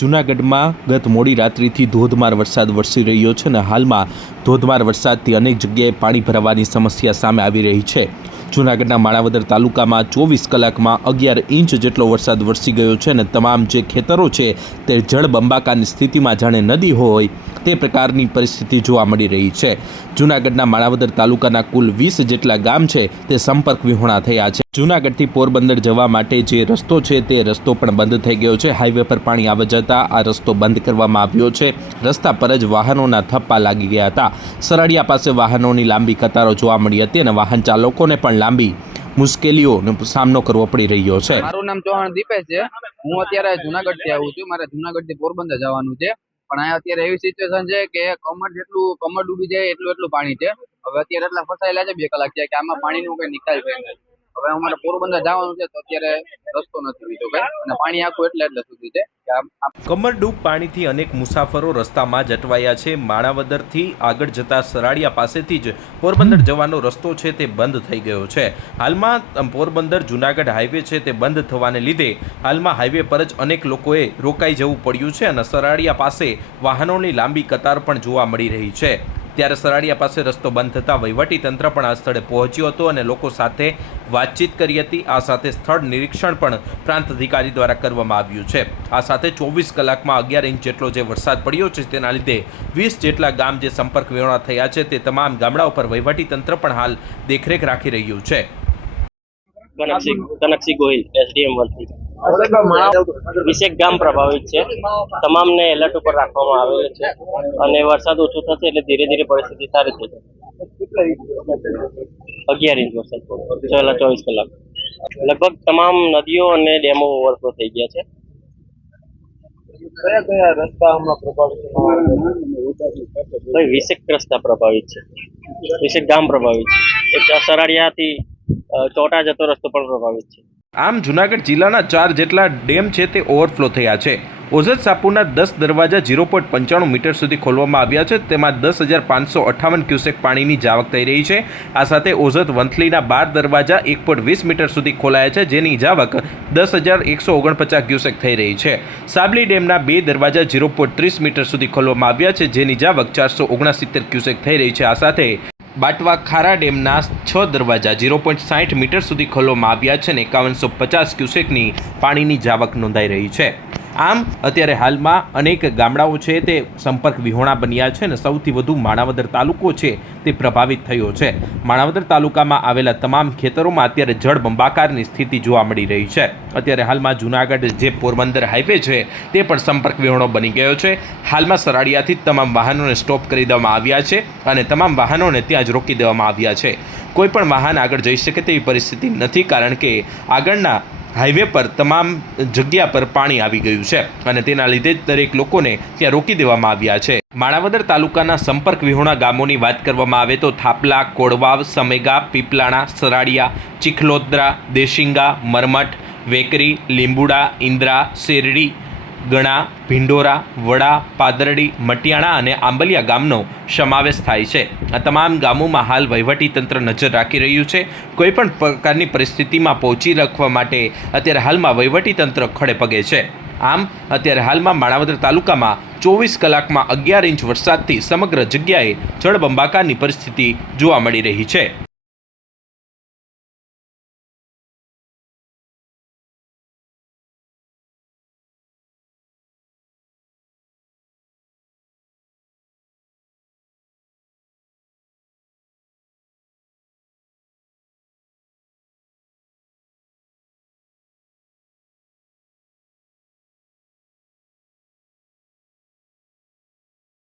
જૂનાગઢમાં ગત મોડી રાત્રિથી ધોધમાર વરસાદ વરસી રહ્યો છે અને હાલમાં ધોધમાર વરસાદથી અનેક જગ્યાએ પાણી ભરાવાની સમસ્યા સામે આવી રહી છે। જૂનાગઢના માણાવદર તાલુકામાં 24 કલાકમાં 11 ઇંચ જેટલો વરસાદ વરસી ગયો છે અને તમામ જે ખેતરો છે તે જળબંબાકારની સ્થિતિમાં જાણે નદી હોય તે પ્રકારની પરિસ્થિતિ જોવા મળી રહી છે। જૂનાગઢના માણાવદર તાલુકાના કુલ 20 જેટલા ગામ છે તે સંપર્ક વિહોણા થયા છે। જૂનાગઢથી પોરબંદર જવા માટે જે રસ્તો છે તે રસ્તો પણ બંધ થઈ ગયો છે। હાઈવે પર પાણી આવવા જતાં આ રસ્તો બંધ કરવામાં આવ્યો છે। રસ્તા પર જ વાહનોના થપ્પા લાગી ગયા હતા। સરાડિયા પાસે વાહનોની લાંબી કતારો જોવા મળી હતી અને વાહન ચાલકોને પણ લાંબી મુશ્કેલીઓનો સામનો કરવો પડી રહ્યો છે। મારું નામ ચૌહાણ દીપેશ છે। હું અત્યારે જૂનાગઢથી આવું છું। મારે જૂનાગઢથી પોરબંદર જવાનું છે, પણ અહીંયા અત્યારે એવી સિચ્યુએશન છે કે કમર ડૂબી જાય એટલું પાણી છે। હવે અત્યારે એટલા ફસાયેલા છે 2 કલાક છે કે આમાં પાણીનો કઈ નિકાલ છે નહીં। હવે અમારે પોરબંદર જવાનું છે તો અત્યારે રસ્તો નથી બીજો કઈ, અને પાણી આખું એટલે સુધી છે કે કમરડૂબ પાણીથી અનેક મુસાફરો રસ્તામાં જ અટવાયા છે। માણાવદરથી આગળ જતા સરાડિયા પાસેથી જ પોરબંદર જવાનો રસ્તો છે તે બંધ થઈ ગયો છે। હાલમાં પોરબંદર જૂનાગઢ હાઈવે છે તે બંધ થવાને લીધે હાલમાં હાઈવે પર જ અનેક લોકોએ રોકાઈ જવું પડ્યું છે અને સરાડિયા પાસે વાહનોની લાંબી કતાર પણ જોવા મળી રહી છે। ત્યારે સરાડિયા પાસે રસ્તો બંધ થતાં વહીવટીતંત્ર પણ આ સ્થળે પહોંચ્યું હતું અને લોકો સાથે વાતચીત કરી હતી। આ સાથે સ્થળ નિરીક્ષણ પણ પ્રાંત અધિકારી દ્વારા કરવામાં આવ્યું છે। આ સાથે 24 કલાકમાં 11 ઇંચ જેટલો જે વરસાદ પડ્યો છે તેના લીધે 20 જેટલા ગામ જે સંપર્ક વિહોણા થયા છે તે તમામ ગામડાઓ પર વહીવટીતંત્ર પણ હાલ દેખરેખ રાખી રહ્યું છે। કનકસિંહ ગોહિલ, એસડીએમ વલથી। 20 ગામ પ્રભાવિત છે, તમામને એલર્ટ ઉપર રાખવામાં આવેલ છે અને વરસાદ ઓછો થશે એટલે ધીરે ધીરે પરિસ્થિતિ સારી થઈ જશે। 11 ઇંચ વરસાદ પડ્યો છેલ્લા 24 કલાક। લગભગ તમામ નદીઓ અને ડેમો ઓવરફ્લો થઈ ગયા છે। કયા રસ્તા હમણાં પ્રભાવિત ભાઈ 20 રસ્તા પ્રભાવિત છે, 20 ગામ પ્રભાવિત છે। એક સરાડિયાથી ચોટા જતો રસ્તો પણ પ્રભાવિત છે। આમ જૂનાગઢ જિલ્લાના 4 જેટલા ડેમ છે તે ઓવરફ્લો થયા છે। ઓઝત સાપુરના 10 દરવાજા 0.95 મીટર સુધી ખોલવામાં આવ્યા છે, તેમાં 10,558 ક્યુસેક પાણીની જાવક થઈ રહી છે। આ સાથે ઓઝત વંથલીના 12 દરવાજા 1.20 મીટર સુધી ખોલાયા છે, જેની જાવક 10,149 ક્યુસેક થઈ રહી છે। સાબલી ડેમના 2 દરવાજા 0.30 મીટર સુધી ખોલવામાં આવ્યા છે, જેની જાવક 469 ક્યુસેક થઈ રહી છે। આ સાથે બાટવા ખારા ડેમના 6 દરવાજા 0.60 મીટર સુધી ખોલવામાં આવ્યા છે અને 5150 ક્યુસેકની પાણીની જાવક નોંધાઈ રહી છે। આમ અત્યારે હાલમાં અનેક ગામડાઓ છે તે સંપર્ક વિહોણા બન્યા છે અને સૌથી વધુ માણાવદર તાલુકો છે તે પ્રભાવિત થયો છે। માણાવદર તાલુકામાં આવેલા તમામ ખેતરોમાં અત્યારે જળબંબાકારની સ્થિતિ જોવા મળી રહી છે। અત્યારે હાલમાં જૂનાગઢ જે પોરબંદર હાઈવે છે તે પણ સંપર્ક વિહોણો બની ગયો છે। હાલમાં સરાડિયાથી તમામ વાહનોને સ્ટોપ કરી દેવામાં આવ્યા છે અને તમામ વાહનોને ત્યાં જ રોકી દેવામાં આવ્યા છે। કોઈ પણ વાહન આગળ જઈ શકે તેવી પરિસ્થિતિ નથી, કારણ કે આગળના હાઈવે પર તમામ જગ્યા પર પાણી આવી ગયું છે અને તેના લીધે જ દરેક લોકોને ત્યાં રોકી દેવામાં આવ્યા છે। માણાવદર તાલુકાના સંપર્ક વિહોણા ગામોની વાત કરવામાં આવે તો થાપલા, કોડવાવ, સમેગા, પીપલાણા, સરાડિયા, ચીખલોદરા, દેશિંગા, મરમઠ, વેકરી, લીંબુડા, ઇન્દ્રા, શેરડી, ગણા, ભિંડોરા, વડા, પાદરડી, મટિયાણા અને આંબલિયા ગામનો સમાવેશ થાય છે। આ તમામ ગામોમાં હાલ વહીવટીતંત્ર નજર રાખી રહ્યું છે। કોઈપણ પ્રકારની પરિસ્થિતિમાં પહોંચી રાખવા માટે અત્યારે હાલમાં વહીવટીતંત્ર ખડે પગે છે। આમ અત્યારે હાલમાં માણાવદર તાલુકામાં 24 કલાકમાં 11 ઇંચ વરસાદથી સમગ્ર જગ્યાએ જળબંબાકારની પરિસ્થિતિ જોવા મળી રહી છે।